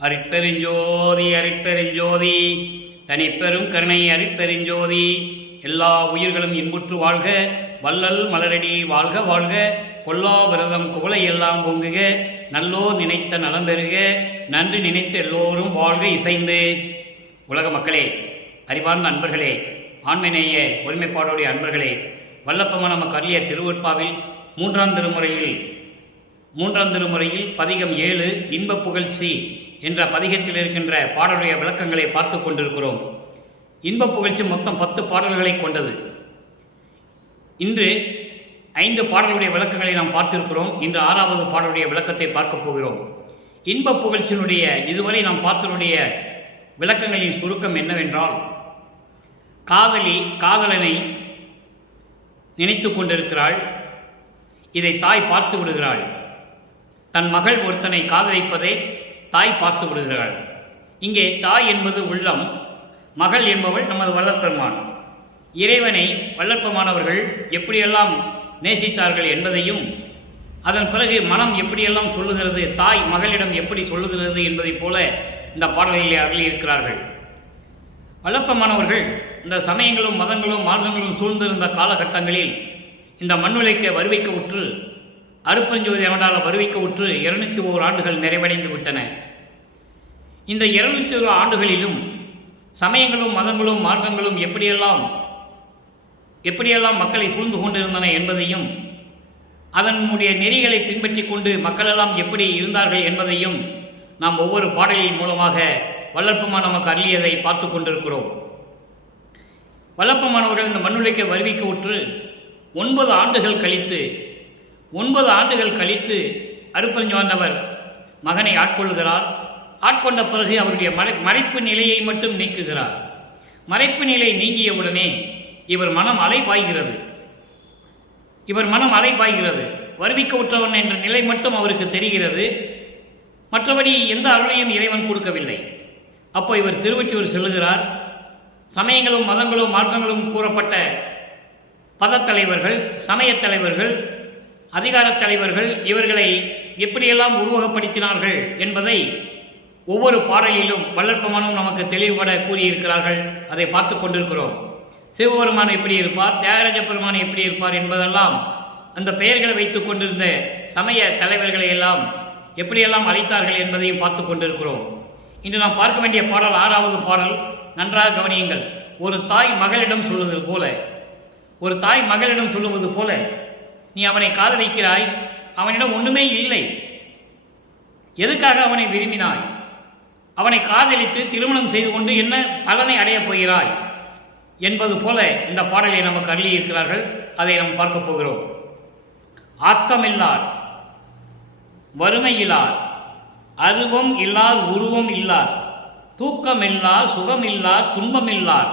அருட்பெருஞ்சோதி அருட்பெருஞ்சோதி தனிப்பெரும் கருணை அருட்பெருஞ்சோதி. எல்லா உயிர்களும் இன்புற்று வாழ்க, வள்ளல் மலரடி வாழ்க வாழ்க, கொல்லா விரதம் குவளை எல்லாம் ஓங்குக, நல்லோர் நினைத்த நலம் பெறுக, நன்றி நினைத்த எல்லோரும் வாழ்க இசைந்து. உலக மக்களே, அறிவார்ந்த அன்பர்களே, ஆண்மைநேய ஒருமைப்பாடுடைய அன்பர்களே, வல்லப்பமான நமக்கு அருளிய திருவொற்பாவில் மூன்றாம் திருமுறையில் பதிகம் 7 இன்ப புகழ்ச்சி என்ற பதிகத்தில் இருக்கின்ற பாடலுடைய விளக்கங்களை பார்த்து கொண்டிருக்கிறோம். இன்ப புகழ்ச்சி மொத்தம் 10 பாடல்களை கொண்டது. இன்று 5 பாடலுடைய விளக்கங்களை நாம் பார்த்திருக்கிறோம். இன்று 6வது பாடலுடைய விளக்கத்தை பார்க்க போகிறோம். இன்ப புகழ்ச்சியினுடைய இதுவரை நாம் பார்த்தனுடைய விளக்கங்களின் சுருக்கம் என்னவென்றால், காதலனை நினைத்து கொண்டிருக்கிறாள். இதை தாய் பார்த்து விடுகிறாள். தன் மகள் ஒருத்தனை காதலிப்பதை தாய் பார்த்து விடுகிறாள். இங்கே தாய் என்பது உள்ளம், மகள் என்பவள் நமது வல்லற்பெருமான். இறைவனை வல்லற்பெருமானவர்கள் எப்படியெல்லாம் நேசித்தார்கள் என்பதையும், அதன் பிறகு மனம் எப்படியெல்லாம் சொல்லுகிறது, தாய் மகளிடம் எப்படி சொல்லுகிறது என்பதைப் போல இந்த பாடல்களிலே அருளியிருக்கிறார்கள். வல்லற்பெருமானவர்கள் இந்த சமயங்களும் மதங்களும் மார்க்கங்களும் சூழ்ந்திருந்த காலகட்டங்களில் இந்த மண்ணுலைக்க வருவிக்க உற்று, அருட்பெருஞ்சோதி ஆண்டால் வருவிக்க உற்று 201 ஆண்டுகள் நிறைவடைந்து விட்டன. இந்த 201 ஆண்டுகளிலும் சமயங்களும் மதங்களும் மார்க்கங்களும் எப்படியெல்லாம் மக்களை சூழ்ந்து கொண்டிருந்தன என்பதையும், அதனுடைய நெறிகளை பின்பற்றி கொண்டு மக்களெல்லாம் எப்படி இருந்தார்கள் என்பதையும் நாம் ஒவ்வொரு பாடலின் மூலமாக வல்லற்பெருமான் நமக்கு அருளியதை பார்த்து கொண்டிருக்கிறோம். வல்லற்பெருமானவர்கள் இந்த மண்ணுலைக்க வருவிக்க உற்று 9 ஆண்டுகள் கழித்து அருட்பெருஞ்சாண்டவர் மகனை ஆட்கொள்கிறார். ஆட்கொண்ட பிறகு அவருடைய மறைப்பு நிலையை மட்டும் நீக்குகிறார். மறைப்பு நிலை நீங்கியவுடனே இவர் மனம் அலை பாய்கிறது. வருவிக்க உற்றவன் என்ற நிலை மட்டும் அவருக்கு தெரிகிறது. மற்றபடி எந்த அருளையும் இறைவன் கொடுக்கவில்லை. அப்போ இவர் திருவொற்றியூர் செல்லுகிறார். சமயங்களும் மதங்களும் மார்க்கங்களும் கூறப்பட்ட பதத்தலைவர்கள், சமயத் தலைவர்கள், அதிகாரத் தலைவர்கள் இவர்களை எப்படியெல்லாம் உருவகப்படுத்தினார்கள் என்பதை ஒவ்வொரு பாடலிலும் வல்லற்பெருமானும் நமக்கு தெளிவுபட கூறியிருக்கிறார்கள். அதை பார்த்து கொண்டிருக்கிறோம். சிவபெருமான் எப்படி இருப்பார், தியாகராஜ பெருமான் எப்படி இருப்பார் என்பதெல்லாம் அந்த பெயர்களை வைத்துக் கொண்டிருந்த சமய தலைவர்களை எல்லாம் எப்படியெல்லாம் அழைத்தார்கள் என்பதையும் பார்த்து கொண்டிருக்கிறோம். இன்று நாம் பார்க்க வேண்டிய பாடல் 6வது பாடல். நன்றாக கவனியுங்கள். ஒரு தாய் மகளிடம் சொல்லுவது போல நீ அவனை காதலிக்கிறாய். அவனிடம் ஒன்றுமே இல்லை. எதுக்காக அவனை விரும்பினாய்? அவனை காதலித்து திருமணம் செய்து கொண்டு என்ன பலனை அடையப் போகிறாய் என்பது போல இந்த பாடலை நமக்கு அருளியிருக்கிறார்கள். அதை நாம் பார்க்க போகிறோம். ஆக்கமில்லார், வறுமையில்லார், அருவம் இல்லார், உருவம் இல்லார், தூக்கமில்லார், சுகமில்லார், துன்பமில்லார்,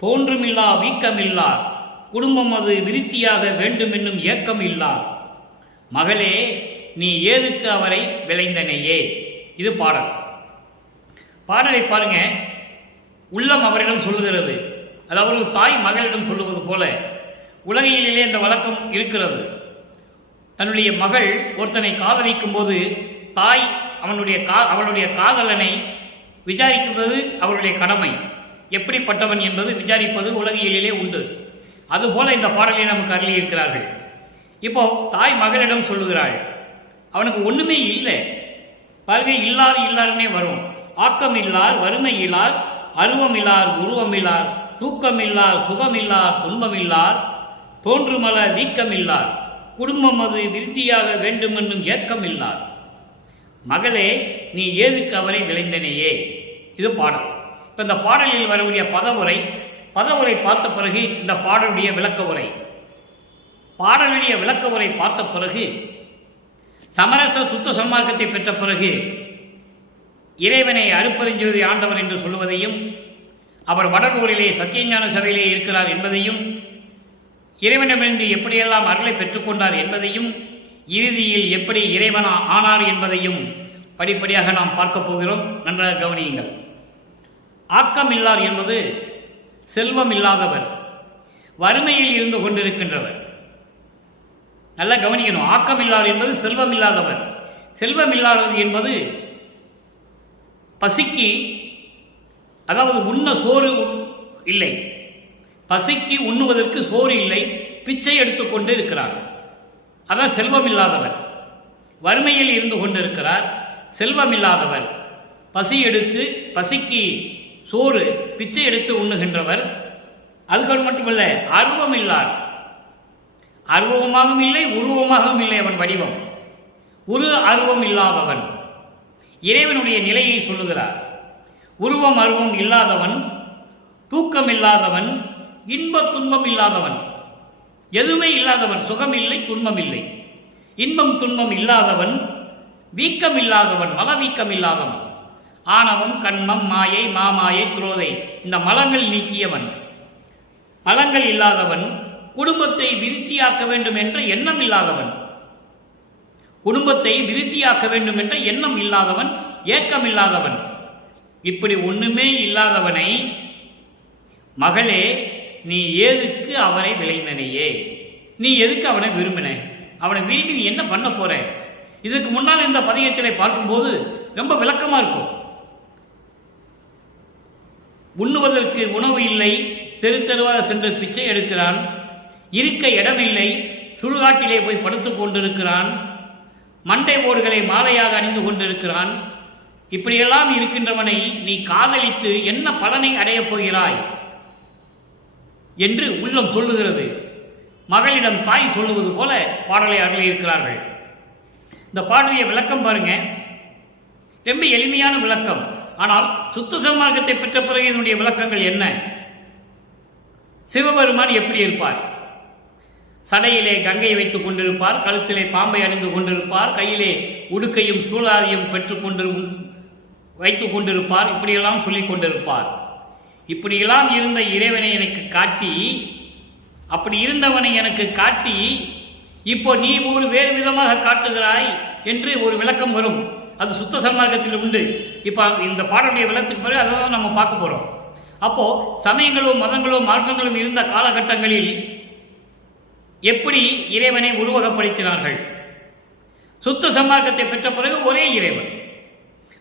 தோன்றுமில்லா வீக்கமில்லார், குடும்பம் அது விருத்தியாக வேண்டும் என்னும் ஏக்கம் இல்லார், மகளே நீ ஏதுக்கு அவரை விளைந்தனையே. இது பாடலை பாருங்க. உள்ளம் அவரிடம் சொல்லுகிறது. அதாவது தாய் மகளிடம் சொல்லுவது போல உலகிலே இந்த வழக்கம் இருக்கிறது. தன்னுடைய மகள் ஒருத்தனை காதலிக்கும் போது தாய் அவளுடைய காதலனை விசாரிப்பது அவருடைய கடமை. எப்படிப்பட்டவன் என்பது விசாரிப்பது உலகியலிலே உண்டு. அதுபோல இந்த பாடலை நமக்கு அருளியிருக்கிறார்கள். இப்போ தாய் மகளிடம் சொல்லுகிறாள், அவனுக்கு ஒன்றுமே இல்லை. பாருங்க, இல்லாருன்னே வரும். ஆக்கமில்லார், வறுமையில்லார், அருவமில்லார், உருவமில்லார், தூக்கமில்லார், சுகமில்லார், துன்பமில்லார், தோன்றுமல வீக்கமில்லார், குடும்பம் அது விருத்தியாக வேண்டும் என்னும் ஏக்கமில்லார், மகளே நீ ஏதுக்கு அவரை விளைந்தனையே. இது பாடல். இப்போ இந்த பாடலில் வரக்கூடிய பதவுரை பார்த்த பிறகு இந்த பாடலுடைய விளக்க உரை பார்த்த பிறகு சமரச சுத்த சன்மார்க்கத்தை பெற்ற பிறகு இறைவனை அருட்பெருஞ்சோதி ஆண்டவர் என்று சொல்லுவதையும், அவர் வடலூரிலே சத்தியஞான சபையிலே இருக்கிறார் என்பதையும், இறைவனிடமிருந்து எப்படியெல்லாம் அருளை பெற்றுக்கொண்டார் என்பதையும், இறுதியில் எப்படி இறைவன் ஆனார் என்பதையும் படிப்படியாக நாம் பார்க்க போகிறோம். நன்றாக கவனியுங்கள். ஆக்கம் இல்லார் என்பது செல்வம் இல்லாதவர், வறுமையில் இருந்து கொண்டிருக்கின்றவர். நல்லா கவனிக்கணும். ஆக்கம் இல்லார் என்பது செல்வம் இல்லாதவர். செல்வம் இல்லாதது என்பது பசிக்கு, அதாவது உண்ண சோறு இல்லை, பசிக்கு உண்ணுவதற்கு சோறு இல்லை, பிச்சை எடுத்துக்கொண்டு இருக்கிறார். அதான் செல்வம் இல்லாதவர். வறுமையில் இருந்து கொண்டிருக்கிறார், செல்வம் இல்லாதவர். பசிக்கு சோறு பிச்சை எடுத்து உண்ணுகின்றவர். அதுக்கு மட்டுமல்ல, அருவம் இல்லார். அருவமாகவும் இல்லை, உருவமாகவும் இல்லை அவன் வடிவம். அருவம் இல்லாதவன் இறைவனுடைய நிலையை சொல்லுகிறார். உருவம் அருவம் இல்லாதவன், தூக்கம் இல்லாதவன், இன்ப துன்பம் இல்லாதவன், எதுவுமே இல்லாதவன். சுகம் இல்லை, துன்பம் இல்லை, இன்பம் துன்பம் இல்லாதவன், வீக்கம் இல்லாதவன், மலவீக்கம் இல்லாதவன், ஆணவம் கண்மம் மாயை மாமாயை துரோதை, இந்த மலங்கள் நீக்கியவன், மலங்கள் இல்லாதவன், குடும்பத்தை விருத்தியாக்க வேண்டும் என்ற எண்ணம் இல்லாதவன், குடும்பத்தை விருத்தியாக்க வேண்டும் என்ற எண்ணம் இல்லாதவன், ஏக்கம் இல்லாதவன். இப்படி ஒண்ணுமே இல்லாதவனை, மகளே நீ எதுக்கு அவனை விளைந்தனையே, நீ எதுக்கு அவனை விரும்பின, அவனை விரும்பி நீ என்ன பண்ண போற? இதுக்கு முன்னால் இந்த பதிகத்திலே பார்க்கும்போது ரொம்ப விளக்கமா இருக்கும். உண்ணுவதற்கு உணவு இல்லை, தெரு தெருவாக சென்று பிச்சை எடுக்கிறான், இருக்க இடமில்லை, சுடுகாட்டிலே போய் படுத்துக் கொண்டிருக்கிறான், மண்டை ஓடுகளை மாலையாக அணிந்து கொண்டிருக்கிறான். இப்படியெல்லாம் இருக்கின்றவனை நீ காதலித்து என்ன பலனை அடையப் போகிறாய் என்று உள்ளம் சொல்லுகிறது. மகளிடம் தாய் சொல்லுவது போல பாடலை அருளியிருக்கிறார்கள். இந்த பாடலிய விளக்கம் பாருங்க, ரொம்ப எளிமையான விளக்கம். ஆனால் சுத்த சன்மார்க்கத்தை பெற்ற பிறகு இதனுடைய விளக்கங்கள் என்ன? சிவபெருமான் எப்படி இருப்பார்? சடையிலே கங்கையை வைத்துக் கொண்டிருப்பார், கழுத்திலே பாம்பை அணிந்து கொண்டிருப்பார், கையிலே உடுக்கையும் சூழாதியும் பெற்றுக்கொண்டு வைத்துக் கொண்டிருப்பார், இப்படியெல்லாம் சொல்லிக் கொண்டிருப்பார். இப்படியெல்லாம் இருந்த இறைவனை எனக்கு காட்டி, அப்படி இருந்தவனை எனக்கு காட்டி, இப்போ நீ ஒரு வேறு விதமாக காட்டுகிறாய் என்று ஒரு விளக்கம் வரும். அது சுத்த சன்மார்க்கத்தில் உண்டு. இப்போ இந்த பாடலுடைய விளக்கத்துக்கு பிறகு அதை தான் நம்ம பார்க்க போறோம். அப்போ சமயங்களும் மதங்களும் மார்க்கங்களும் இருந்த காலகட்டங்களில் எப்படி இறைவனை உருவகப்படுத்தினார்கள்? சுத்த சன்மார்க்கத்தை பெற்ற பிறகு ஒரே இறைவன்.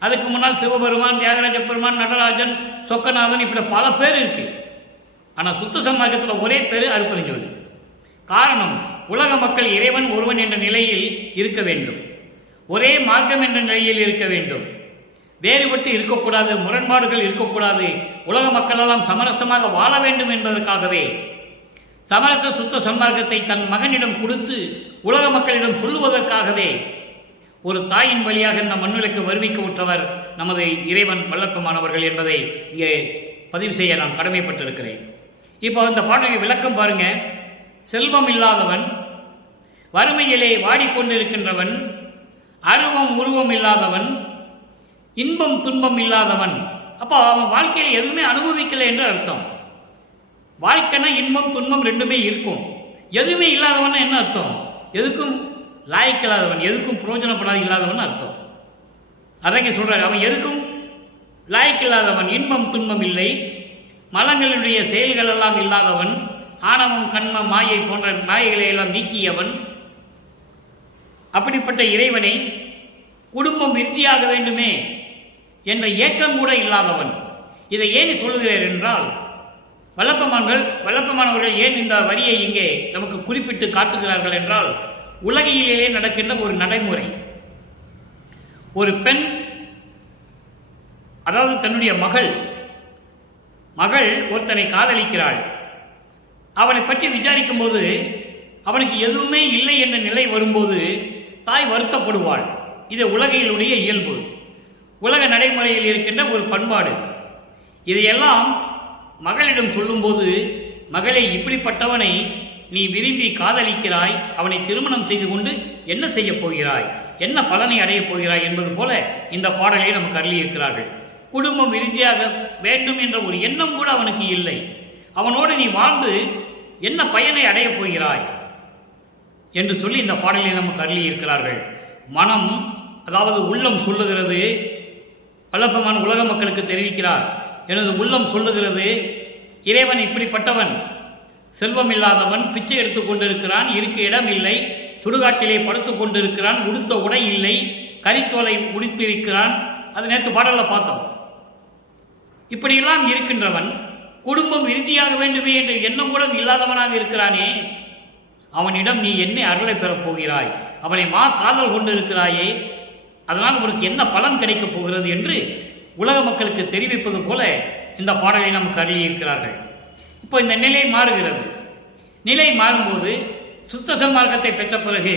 அதுக்கு முன்னால் சிவபெருமான், தியாகராஜ பெருமான், நடராஜன், சொக்கநாதன், இப்படி பல பேர் இருக்கு. ஆனால் சுத்த சன்மார்க்கத்தில் ஒரே பேர் அருட்பெருஞ்சோதி. காரணம், உலக மக்கள் இறைவன் ஒருவன் என்ற நிலையில் இருக்க வேண்டும், ஒரே மார்க்கம் என்ற நிலையில் இருக்க வேண்டும், வேறுபட்டு இருக்கக்கூடாது, முரண்பாடுகள் இருக்கக்கூடாது, உலக மக்களெல்லாம் சமரசமாக வாழ வேண்டும் என்பதற்காகவே சமரச சுத்த சன்மார்க்கத்தை தன் மகனிடம் கொடுத்து உலக மக்களிடம் சொல்லுவதற்காகவே ஒரு தாயின் வழியாக இந்த மண்ணுலக்கு வருவிக்க உற்றவர் நமது இறைவன் வல்லற்பமானவர்கள் என்பதை இங்கே பதிவு செய்ய நான் கடமைப்பட்டிருக்கிறேன். இப்போ இந்த பாடலை விளக்கம் பாருங்க. செல்வம் இல்லாதவன், வறுமையிலே வாடிக்கொண்டிருக்கின்றவன், அருவம் உருவம் இல்லாதவன், இன்பம் துன்பம் இல்லாதவன். அப்போ அவன் வாழ்க்கையில் எதுவுமே அனுபவிக்கலை என்று அர்த்தம். வாழ்க்கைனா இன்பம் துன்பம் ரெண்டுமே இருக்கும். எதுவுமே இல்லாதவன் என்ன அர்த்தம்? எதுக்கும் லாய்க்கில்லாதவன், எதுக்கும் பிரயோஜனப்படாத இல்லாதவன் அர்த்தம். அதங்க சொல்றாரு, அவன் எதுக்கும் லாய்க்கில்லாதவன், இன்பம் துன்பம் இல்லை, மலங்களுடைய செயல்கள் எல்லாம் இல்லாதவன், ஆணவம் கண்ம மாயை போன்ற மாயைகளை எல்லாம் நீக்கியவன். அப்படிப்பட்ட இறைவனை குடும்பம் விருத்தியாக வேண்டுமே என்ற ஏக்கம் கூட இல்லாதவன். இதை ஏன் சொல்லுகிறார் என்றால், வல்லப்பமானவர்கள் ஏன் இந்த வரியை இங்கே நமக்கு குறிப்பிட்டு காட்டுகிறார்கள் என்றால், உலகிலேயே நடக்கின்ற ஒரு நடைமுறை. ஒரு பெண், அதாவது தன்னுடைய மகள் ஒருத்தனை காதலிக்கிறாள். அவனை பற்றி விசாரிக்கும் போது அவனுக்கு எதுவுமே இல்லை என்ற நிலை வரும்போது தாய் வருத்தப்படுவாள். இது உலகிலுடைய இயல்பு, உலக நடைமுறையில் இருக்கின்ற ஒரு பண்பாடு. இதையெல்லாம் மகளிடம் சொல்லும்போது, மகளே இப்படிப்பட்டவனை நீ விரும்பி காதலிக்கிறாய், அவனை திருமணம் செய்து கொண்டு என்ன செய்ய போகிறாய், என்ன பலனை அடையப் போகிறாய் என்பது போல இந்த பாடலை நமக்கு அருளியிருக்கிறார்கள். குடும்பம் விருத்தியாக வேண்டும் என்ற ஒரு எண்ணம் கூட அவனுக்கு இல்லை. அவனோடு நீ வாழ்ந்து என்ன பயனை அடையப் போகிறாய் என்று சொல்லி இந்த பாடலை நமக்கு அருளியிருக்கிறார்கள். மனம், அதாவது உள்ளம் சொல்லுகிறது. வல்லப்பமான உலக மக்களுக்கு தெரிவிக்கிறார், எனது உள்ளம் சொல்லுகிறது, இறைவன் இப்படிப்பட்டவன், செல்வம் இல்லாதவன், பிச்சை எடுத்துக் கொண்டிருக்கிறான், இருக்க இடம் இல்லை, சுடுகாட்டிலே படுத்துக் கொண்டிருக்கிறான், உடுத்த உடை இல்லை, கரித்தோலை உடுத்திருக்கிறான், அது நேற்று பாடலில் பார்த்தோம். இப்படியெல்லாம் இருக்கின்றவன் குடும்பம் விருத்தியாக வேண்டுமே என்ற எண்ணம் கூட இல்லாதவனாக இருக்கிறானே, அவனிடம் நீ என்ன அருளை பெறப் போகிறாய்? அவனை காதல் கொண்டு இருக்கிறாயே, அதனால் உனக்கு என்ன பலன் கிடைக்கப் போகிறது என்று உலக மக்களுக்கு தெரிவிப்பது போல இந்த பாடலை நமக்கு அருளியிருக்கிறார்கள். இப்போ இந்த நிலை மாறுகிறது. நிலை மாறும்போது சுத்த சன்மார்க்கத்தை பெற்ற பிறகு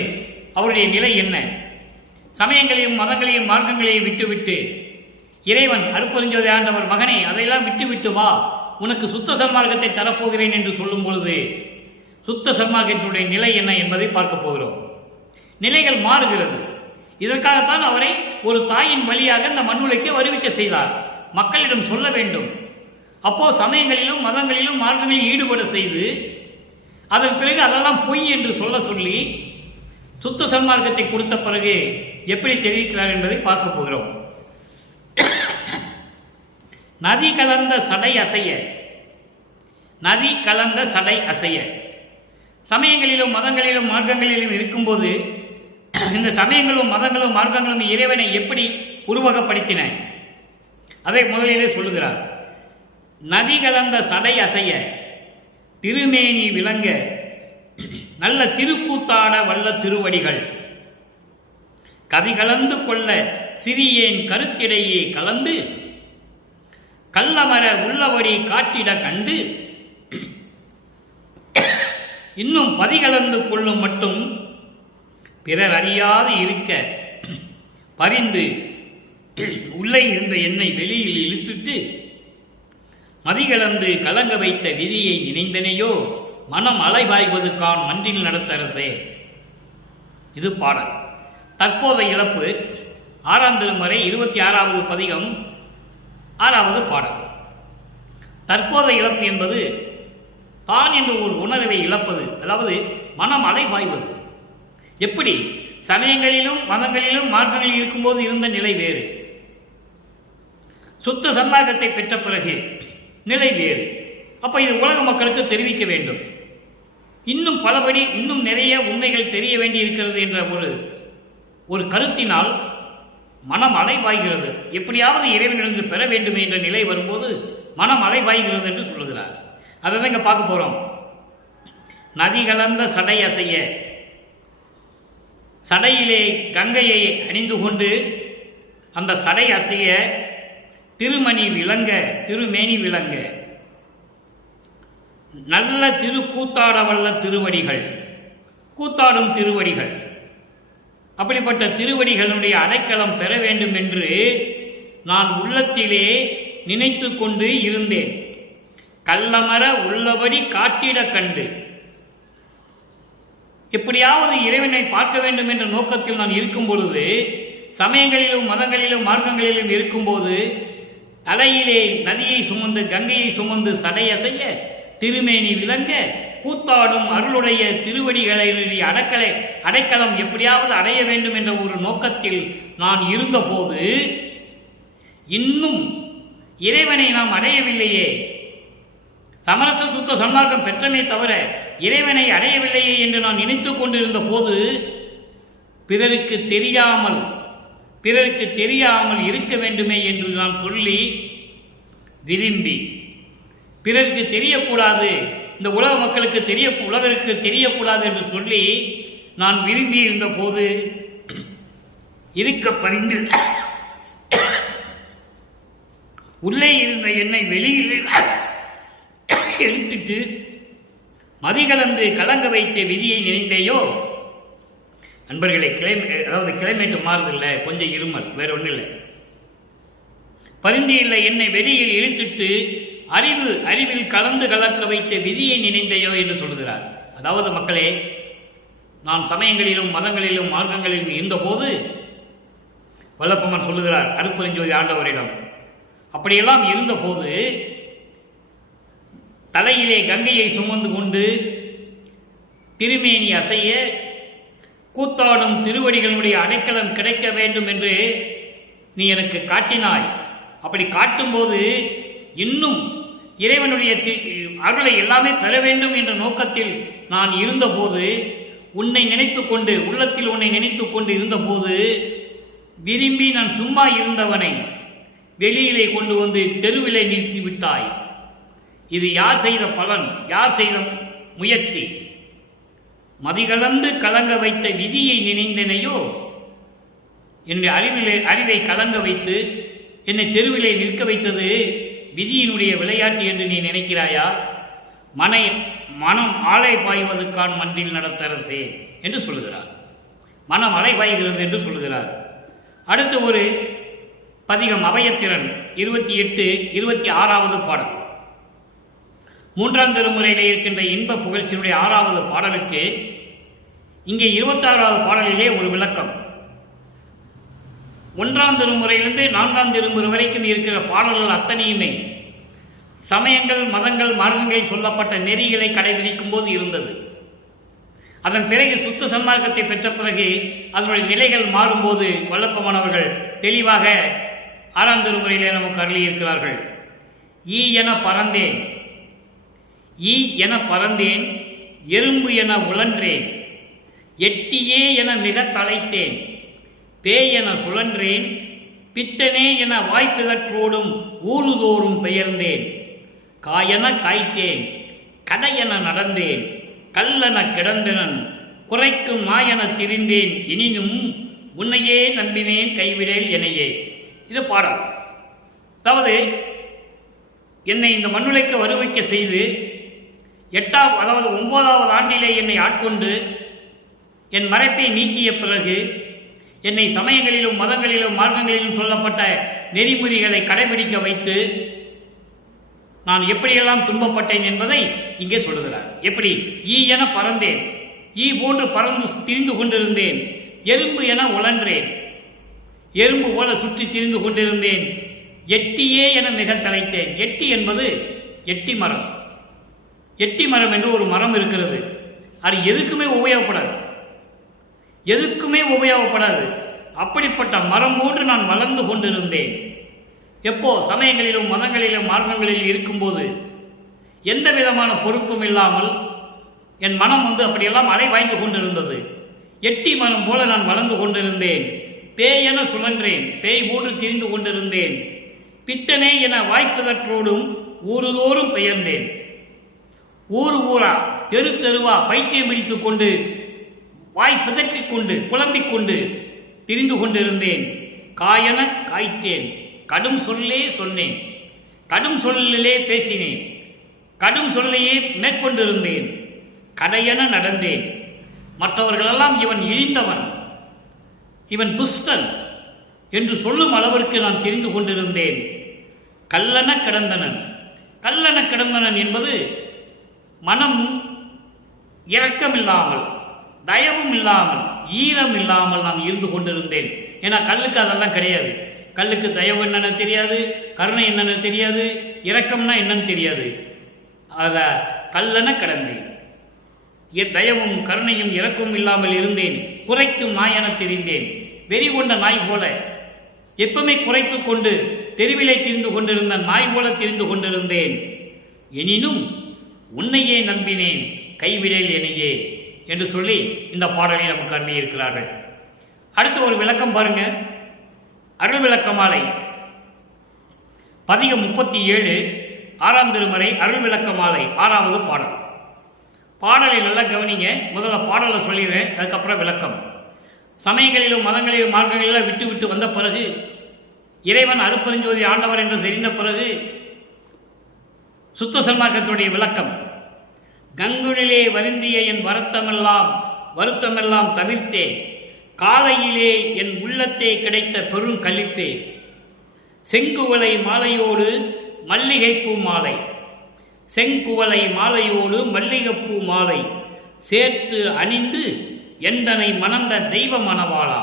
அவருடைய நிலை என்ன? சமயங்களையும் மதங்களையும் மார்க்கங்களையும் விட்டுவிட்டு இறைவன் அருட்பெருஞ்சோதி ஆண்டவர் மகனை அதையெல்லாம் விட்டுவிட்டு வா, உனக்கு சுத்த சன்மார்க்கத்தை தரப்போகிறேன் என்று சொல்லும் பொழுது சுத்த சன்மார்க்கத்தினுடைய நிலை என்ன என்பதை பார்க்க போகிறோம். நிலைகள் மாறுகிறது. இதற்காகத்தான் அவரை ஒரு தாயின் வழியாக இந்த மண்ணுலைக்கு வருவிக்க செய்தார். மக்களிடம் சொல்ல வேண்டும். அப்போ சமயங்களிலும் மதங்களிலும் மார்க்கங்களில் ஈடுபட செய்து அதன் பிறகு அதெல்லாம் பொய் என்று சொல்லி சுத்த சன்மார்க்கத்தை கொடுத்த பிறகு எப்படி தெரிவிக்கிறார் என்பதை பார்க்க போகிறோம். நதி கலந்த சடை அசைய, நதி கலந்த சடை அசைய. சமயங்களிலும் மதங்களிலும் மார்க்கங்களிலும் இருக்கும்போது இந்த சமயங்களும் மதங்களும் மார்க்கங்களும் இறைவனை எப்படி உருவகப்படுத்தின அதை முதலிலே சொல்லுகிறார். நதி கலந்த சடை அசைய, திருமேனி விளங்க, நல்ல திருக்கூத்தாட வல்ல திருவடிகள், கதி கலந்து கொள்ள சிறியேன் கருத்திடையே கலந்து, கள்ளமர உள்ளபடி காட்டிட கண்டு, இன்னும் பதிகலந்து கொள்ளும் மட்டும் பிறர் அறியாது இருக்க பரிந்து உள்ளே இருந்த என்னை வெளியில் இழுத்துட்டு மதிகலந்து கலங்க வைத்த விதியை நினைந்தனையோ மனம் அலைபாய்வதுக்கான் மன்றில் நடத்தரசே. இது பாடல். தற்போதைய இழப்பு 6ஆம் திருமுறை 26வது பதிகம் 6வது பாடல். தற்போதைய இழப்பு என்பது தான் என்ற ஒரு உணர்வை இழப்பது, அதாவது மனம் அலைபாய்வது. எப்படி? சமயங்களிலும் மதங்களிலும் மார்க்கங்களில் இருக்கும்போது இருந்த நிலை வேறு, சுத்த சன்மார்க்கத்தை பெற்ற பிறகு நிலை வேறு. அப்ப இது உலக மக்களுக்கு தெரிவிக்க வேண்டும். இன்னும் பலபடி இன்னும் நிறைய உண்மைகள் தெரிய வேண்டி இருக்கிறது என்ற ஒரு கருத்தினால் மனம் அலைபாய்கிறது. எப்படியாவது இறைவனிலிருந்து பெற வேண்டும் என்ற நிலை வரும்போது மனம் அலைபாய்கிறது என்று சொல்லுகிறார். அதை தான் இங்க பார்க்க போறோம். நதி கலந்த சடை அசைய, சடையிலே கங்கையை அணிந்து கொண்டு அந்த சடை அசைய, திருமணி விளங்க, திருமேனி விளங்க, நல்ல திருக்கூத்தாட வல்ல திருவடிகள், கூத்தாடும் திருவடிகள், அப்படிப்பட்ட திருவடிகளுடைய அடைக்கலம் பெற வேண்டும் என்று நான் உள்ளத்திலே நினைத்து கொண்டு இருந்தேன். கள்ளமர உள்ளபடி காட்டிட கண்டு, எப்படியாவது இறைவனை பார்க்க வேண்டும் என்ற நோக்கத்தில் நான் இருக்கும் பொழுது, சமயங்களிலும் மதங்களிலும் மார்க்கங்களிலும் இருக்கும்போது தலையிலே நதியை சுமந்து கங்கையை சுமந்து சடையசைய, திருமேனி விளங்க, கூத்தாடும் அருளுடைய திருவடிகளுடைய அடைக்கலம் எப்படியாவது அடைய வேண்டும் என்ற ஒரு நோக்கத்தில் நான் இருந்தபோது, இன்னும் இறைவனை நாம் அடையவில்லையே, சமரச சுத்த சன்மார்க்கம் பெற்றமே தவிர இறைவனை அடையவில்லையே என்று நான் நினைத்து கொண்டிருந்த போது, பிறருக்கு தெரியாமல் இருக்க வேண்டுமே என்று நான் சொல்லி விரும்பி, பிறருக்கு தெரியக்கூடாது, இந்த உலக மக்களுக்கு உலகிற்கு தெரியக்கூடாது என்று சொல்லி நான் விரும்பி இருந்த போது இருக்க பறிந்து உள்ளே இருந்த என்னை வெளியில் எடுத்துட்டு மதிகலந்து கலங்க வைத்த விதியை நினைந்தேயோ. நண்பர்களை கிளைமேட்டு மாறுதில்லை, கொஞ்சம் இருமல், வேற ஒன்றும் இல்லை. பரிந்து இல்லை என்னை வெளியில் இழுத்துட்டு அறிவில் கலந்து கலக்க வைத்த விதியை நினைந்தையோ என்று சொல்கிறார். அதாவது மக்களே, நான் சமயங்களிலும் மதங்களிலும் மார்க்கங்களிலும் இருந்தபோது வல்லப்பம்மன் சொல்லுகிறார் அருட்பெருஞ்சோதி ஆண்டவரிடம், அப்படியெல்லாம் இருந்தபோது தலையிலே கங்கையை சுமந்து கொண்டு திருமேனி அசைய, கூத்தாடும் திருவடிகளுடைய அடைக்கலம் கிடைக்க வேண்டும் என்று நீ எனக்கு காட்டினாய். அப்படி காட்டும்போது இன்னும் இறைவனுடைய அருளை எல்லாமே பெற வேண்டும் என்ற நோக்கத்தில் நான் இருந்தபோது, உன்னை நினைத்து கொண்டு உள்ளத்தில் உன்னை நினைத்து கொண்டு இருந்தபோது விரும்பி நான் சும்மா இருந்தவனை வெளியிலே கொண்டு வந்து தெருவிலே நிறுத்தி விட்டாய். இது யார் செய்த பலன், யார் செய்த முயற்சி? மதிகலந்து கலங்க வைத்த விதியை நினைந்தனையோ? என்னுடைய அறிவை கலங்க வைத்து என்னை தெருவிலே நிற்க வைத்தது விதியினுடைய விளையாட்டு என்று நீ நினைக்கிறாயா? மனம் ஆலை பாய்வதற்கான் மன்றில் நடத்தரசே என்று சொல்லுகிறார். மனம் அலை பாய்கிறது என்று சொல்லுகிறார். அடுத்து ஒரு பதிகம் அவையத்திறன் 28, 26வது பாடல். 3ஆம் திருமுறையிலே இருக்கின்ற இன்ப புகழ்ச்சியினுடைய 6வது பாடலுக்கு இங்கே 26வது பாடலிலே ஒரு விளக்கம். 1ஆம் திருமுறையிலிருந்து 4ஆம் திருமுறை வரைக்கும் இருக்கிற பாடல்கள் அத்தனையுமே சமயங்கள், மதங்கள், மார்க்கங்களில் சொல்லப்பட்ட நெறிகளை கடைபிடிக்கும் போது இருந்தது. அதன் பிறகு சுத்த சன்மார்க்கத்தை பெற்ற பிறகு அதனுடைய நிலைகள் மாறும்போது வல்லப்பமானவர்கள் தெளிவாக 6ஆம் திருமுறையிலே நமக்கு அருளியிருக்கிறார்கள். ஈ என பறந்தேன், ஈ என பறந்தேன், எறும்பு என உழன்றேன், எட்டியே என மிக தலைத்தேன், பேய் என சுழன்றேன், பித்தனே என வாய்ப்பிதற்றோடும் ஊறுதோறும் பெயர்ந்தேன், காயென காய்த்தேன், கடையென நடந்தேன், கல்லென கிடந்தனன், குறைக்கும் நாயென திரிந்தேன், எனினும் உன்னையே நம்பினேன் கைவிடேல் எனையே. இது பாடல். அதாவது என்னை இந்த மண்ணுலைக்கு வருவிக்க செய்து 9வது ஆண்டிலே என்னை ஆட்கொண்டு என் மறைப்பை நீக்கிய பிறகு என்னை சமயங்களிலும் மதங்களிலும் மார்க்கங்களிலும் சொல்லப்பட்ட நெறிமுறைகளை கடைபிடிக்க வைத்து நான் எப்படியெல்லாம் துன்பப்பட்டேன் என்பதை இங்கே சொல்லுகிறார். எப்படி? ஈ என பறந்தேன், ஈ போன்று பறந்து திரிந்து கொண்டிருந்தேன், எறும்பு என உழன்றேன், எறும்பு போல சுற்றி திரிந்து கொண்டிருந்தேன், எட்டியே என மிக தலைத்தேன். எட்டி என்பது எட்டி மரம். எட்டி மரம் என்று ஒரு மரம் இருக்கிறது. அது எதுக்குமே உபயோகப்படாது. அப்படிப்பட்ட மரம் போன்று நான் வளர்ந்து கொண்டிருந்தேன். எப்போ? சமயங்களிலும் மதங்களிலும் மார்க்கங்களில் இருக்கும்போது எந்த விதமான பொறுப்பும் இல்லாமல் என் மனம் அப்படியெல்லாம் அலை வாய்ந்து கொண்டிருந்தது. எட்டி மரம் போல நான் வளர்ந்து கொண்டிருந்தேன். பேயென சுழன்றேன், பேய் போன்று திரிந்து கொண்டிருந்தேன், பித்தனே என வாய்ப்பதற்றோடும் ஊறுதோறும் பெயர்ந்தேன். ஊரா, தெரு தெருவா பைத்தியம் பிடித்துக் கொண்டு வாய் பிதற்றிக் கொண்டு புலம்பிக் கொண்டு திரிந்து கொண்டிருந்தேன். காயென காய்த்தேன், கடும் சொல்லே சொன்னேன், கடும் சொல்லிலே பேசினேன், கடும் சொல்லையே மேற்கொண்டிருந்தேன், கடையென நடந்தேன். மற்றவர்களெல்லாம் இவன் இழிந்தவன், இவன் துஷ்டன் என்று சொல்லும் அளவிற்கு நான் தெரிந்து கொண்டிருந்தேன். கல்லென கிடந்தனன். கல்லென கிடந்தனன் என்பது மனம் இரக்கம் இல்லாமல், தயவும் இல்லாமல், ஈரம் இல்லாமல் நான் இருந்து கொண்டிருந்தேன். ஏன்னா கல்லுக்கு அதெல்லாம் கிடையாது. கல்லுக்கு தயவு என்னன்னு தெரியாது, கருணை என்னன்னு தெரியாது, இரக்கம்னா என்னன்னு தெரியாது. அத கல்லென கிடந்தேன், தயவும் கருணையும் இரக்கமும் இல்லாமல் இருந்தேன். குறைக்கும் நாயென தெரிந்தேன். வெறி கொண்ட நாய் போல எப்பவுமே குறைத்து கொண்டு தெருவிலை திரிந்து கொண்டிருந்த நாய் போல திரிந்து கொண்டிருந்தேன். எனினும் உன்னையே நம்பினேன் கைவிடேல் எனையே என்று சொல்லி இந்த பாடலை நமக்கு அருளியிருக்கிறார்கள். அடுத்து ஒரு விளக்கம் பாருங்க. அருள் விளக்கமாலை பதிகம் 37, 6ஆம் திருமுறை அருள் விளக்கமாலை 6வது பாடல். பாடலை நல்லா கவனிங்க. முதல்ல பாடலை சொல்லிடுறேன், அதுக்கப்புறம் விளக்கம். சமயங்களிலும் மதங்களிலும் மார்க்கங்களிலும் விட்டு விட்டு வந்த பிறகு, இறைவன் அருப்பெருஞ்சோதி ஆண்டவர் என்று தெரிந்த பிறகு, சுத்த சன்மார்க்கத்துடைய விளக்கம். கங்குலிலே வருந்திய என் வருத்தமெல்லாம் தவிர்த்தே, காலையிலே என் உள்ளத்தே கிடைத்த பெரும் கழிப்பே, செங்குவளை மாலையோடு மல்லிகைப்பூ மாலை, செங்குவளை மாலையோடு மல்லிகைப்பூ மாலை சேர்த்து அணிந்து எந்தனை மணந்த தெய்வ மணவாளா,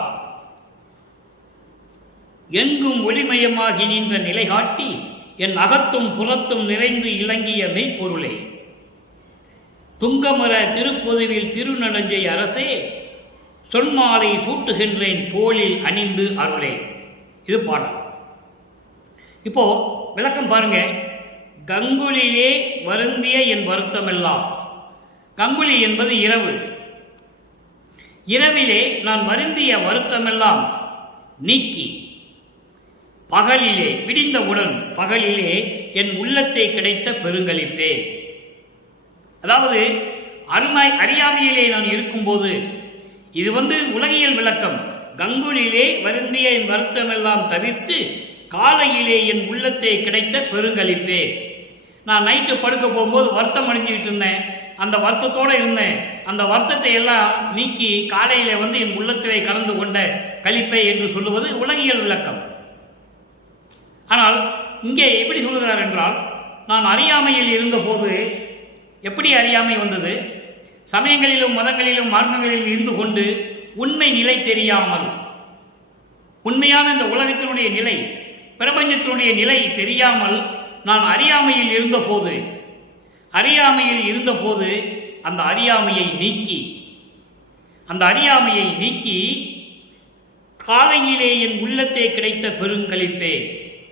எங்கும் ஒளிமயமாகி நின்ற நிலை காட்டி என் அகத்தும் புறத்தும் நிறைந்து இலங்கிய மெய்ப்பொருளே, துங்கமர திருப்பொதுவில் திருநடஞ்சை அரசே, சொன்மாலை சூட்டுகின்றேன் தோளில் அணிந்து அருளே. இது பாடல். இப்போ விளக்கம் பாருங்க. கங்குலிலே வருந்திய என் வருத்தமெல்லாம். கங்குலி என்பது இரவு. இரவிலே நான் வருந்திய வருத்தமெல்லாம் நீக்கி பகலிலே விடிந்தவுடன் பகலிலே என் உள்ளத்தை கிடைத்த பெருங்களிப்பே. அதாவது அறியாமையிலே நான் இருக்கும்போது, இது உலகியல் விளக்கம். கங்குலிலே வருந்திய என் வருத்தமெல்லாம் தவிர்த்து காலையிலே என் உள்ளத்தை கிடைத்த பெருங்களிப்பே. நான் நைட்டு படுக்க போகும்போது வருத்தம் அடைஞ்சிக்கிட்டு இருந்தேன், அந்த வருத்தத்தோடு இருந்தேன். அந்த வருத்தத்தை எல்லாம் நீக்கி காலையிலே என் உள்ளத்திலே கலந்து கொண்ட களிப்பை என்று சொல்லுவது உலகியல் விளக்கம். ஆனால் இங்கே எப்படி சொல்லுகிறார் என்றால், நான் அறியாமையில் இருந்தபோது எப்படி அறியாமை வந்தது? சமயங்களிலும் மதங்களிலும் மார்க்கங்களிலும் இருந்து கொண்டு உண்மை நிலை தெரியாமல், உண்மையான இந்த உலகத்தினுடைய நிலை, பிரபஞ்சத்தினுடைய நிலை தெரியாமல் நான் அறியாமையில் இருந்தபோது அந்த அறியாமையை நீக்கி காலையிலே என் உள்ளத்தை கிடைத்த பெருங்களிப்பே.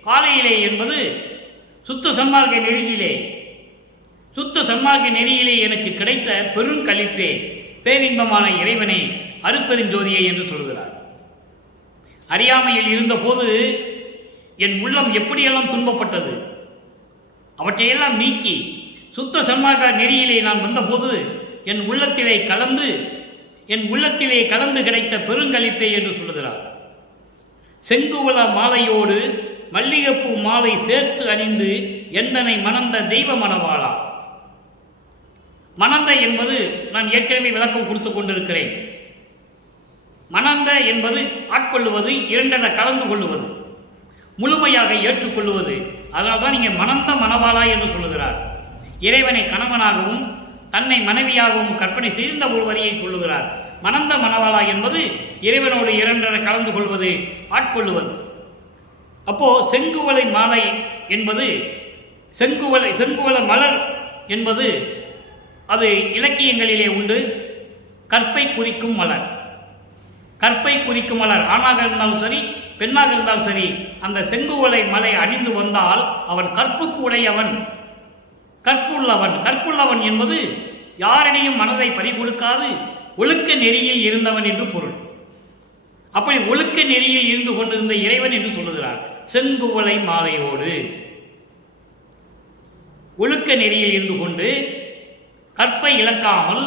காலையிலே என்பது சுத்த சன்மார்க்க நெறியிலே எனக்கு கிடைத்த பெருங்களிப்பே, பேரின்பமான இறைவனே, அருட்பெருஞ்சோதியே என்று சொல்கிறார். அறியாமையில் இருந்தபோது என் உள்ளம் எப்படியெல்லாம் துன்பப்பட்டது, அவற்றையெல்லாம் நீக்கி சுத்த சன்மார்க்க நெறியிலே நான் வந்தபோது என் உள்ளத்திலே கலந்து கிடைத்த பெருங்களிப்பே என்று சொல்லுகிறார். செங்குவள மாலையோடு மல்லிகைப்பூ மாலை சேர்த்து அணிந்து எந்தனை மணந்த தெய்வ மணவாளா. மணந்த என்பது நான் ஏற்கனவே விளக்கம் கொடுத்து கொண்டிருக்கிறேன். மணந்த என்பது ஆட்கொள்ளுவது, இரண்டென கலந்து கொள்ளுவது, முழுமையாக ஏற்றுக்கொள்ளுவது. அதனால்தான் இங்கே மணந்த மணவாளா என்று சொல்லுகிறார். இறைவனை கணவனாகவும் தன்னை மனைவியாகவும் கற்பனை செய்த ஒரு வரியை சொல்லுகிறார். மணந்த மணவாளா என்பது இறைவனோடு இரண்டென கலந்து கொள்வது, ஆட்கொள்ளுவது. அப்போ செங்குவளை மாலை என்பது செங்குவள மலர் என்பது அது இலக்கியங்களிலே உண்டு. கற்பை குறிக்கும் மலர் ஆணாக இருந்தாலும் சரி பெண்ணாக இருந்தாலும் சரி, அந்த செங்குவளை மலை அணிந்து வந்தால் அவன் கற்புக்கு உடையவன், கற்புள்ளவன் என்பது யாரிடையும் மனதை பறிகொடுக்காது ஒழுக்க நெறியில் இருந்தவன் என்று பொருள். அப்படி ஒழுக்க நெறியில் இருந்து கொண்டிருந்த இறைவன் என்று சொல்லுகிறார். செங்குவளை மாலையோடு ஒழுக்க நெறியில் இருந்து கொண்டு கற்பை இழக்காமல்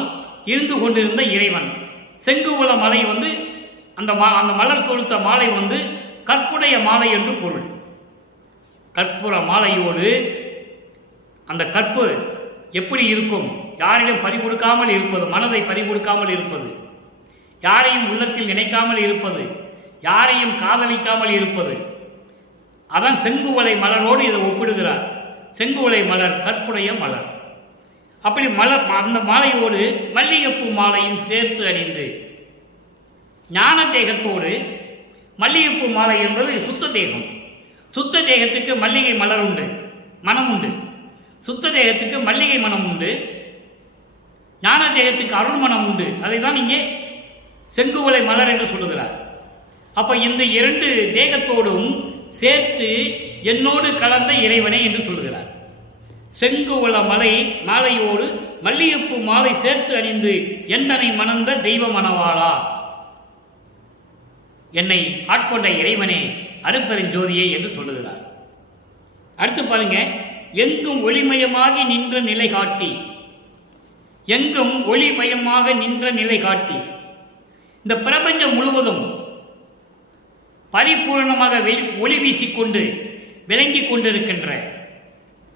இருந்து கொண்டிருந்த இறைவன். செங்குவள மலை அந்த மலர் தொடுத்த மாலை கற்புடைய மாலை என்று பொருள். கற்புற மாலையோடு அந்த கற்பு எப்படி இருக்கும்? யாரிடம் பறிகொடுக்காமல் இருப்பது, மனதை பறிகொடுக்காமல் இருப்பது, யாரையும் உள்ளத்தில் நினைக்காமல் இருப்பது, யாரையும் காதலிக்காமல் இருப்பது. அதான் செங்குவளை மலரோடு இதை ஒப்பிடுகிறார். செங்குவளை மலர் கற்புடைய மலர். அப்படி அந்த மாலையோடு மல்லிகைப்பூ மாலையும் சேர்த்து அணிந்து, ஞான தேகத்தோடு மல்லிகைப்பூ மாலை என்பது சுத்த தேகம். சுத்த தேகத்துக்கு மல்லிகை மலர் உண்டு, மனம் உண்டு. சுத்த தேகத்துக்கு மல்லிகை மனம் உண்டு, ஞான தேகத்துக்கு அருள் மனம் உண்டு. அதை தான் இங்கே செங்குவளை மலர் என்று சொல்லுகிறார். அப்ப இந்த இரண்டு தேகத்தோடும் சேர்த்து என்னோடு கலந்த இறைவனை என்று சொல்லுகிறார். செங்குவள மாலையோடு மல்லிகைப்பூ மாலை சேர்த்து அணிந்து எந்தனை மணந்த தெய்வ மணவாளா, என்னை ஆட்கொண்ட இறைவனே, அருட்பெருஞ்சோதியே என்று சொல்லுகிறார். அடுத்து பாருங்க, எங்கும் ஒளிமயமாகி நின்ற நிலை காட்டி, எங்கும் ஒளிமயமாக நின்ற நிலை காட்டி, இந்த பிரபஞ்சம் முழுவதும் பரிபூர்ணமாக ஒளி வீசிக்கொண்டு விளங்கிக் கொண்டிருக்கின்ற,